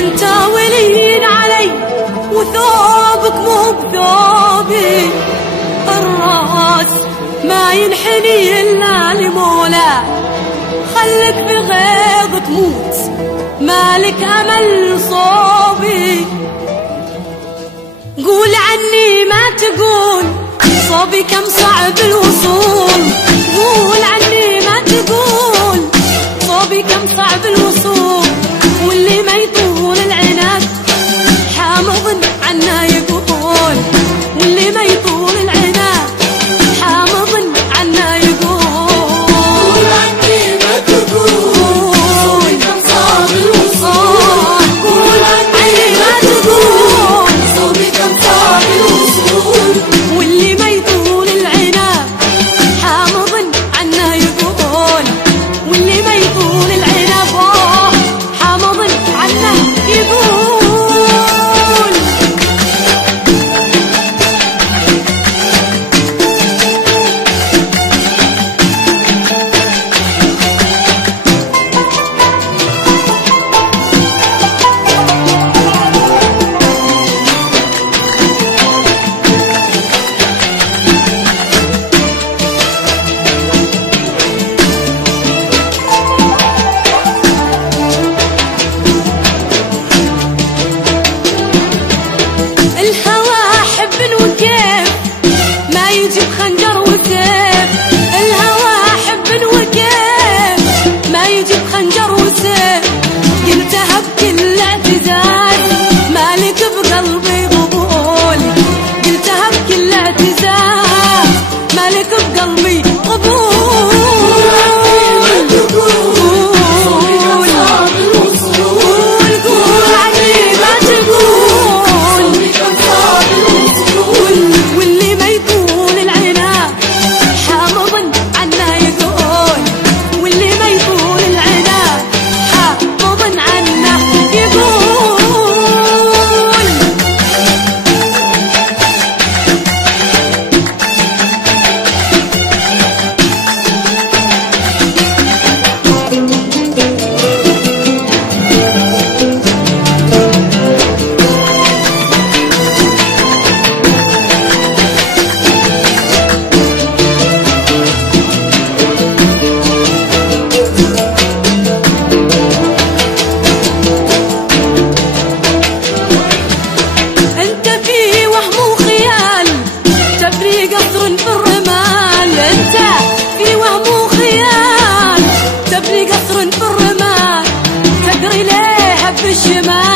انت ولين علي وثوبك مو بثوبي، الراس ما ينحني الا لمولاه، خلك في غيظ تموت مالك امل صوبي. قول عني ما تقول صوبي كم صعب الوصول، قول عني ما تقول صوبي كم صعب الوصول، واللي ما يطول العناد حامض عنا يقول، واللي ما يطول العناد حامض عنا يقول. قول عني ما تقول صوبي كم صعب الوصول، قول عني ما تقول صوبي كم صعب الوصول، واللي ما يطول العناد حامض عنا يقول، واللي ما يطول العناد حامض عنا يقول. الهوى حب وكيف ما يجيب خنجر وسيف، الهوى حب وكيف ما يجيب خنجر وسيف، قلتها بكل اعتزاز مالك بقلبي قبول، قلتها بكل اعتزاز مالك بقلبي قبول. تبني قصر في الرمال تجري ليها في الشمال،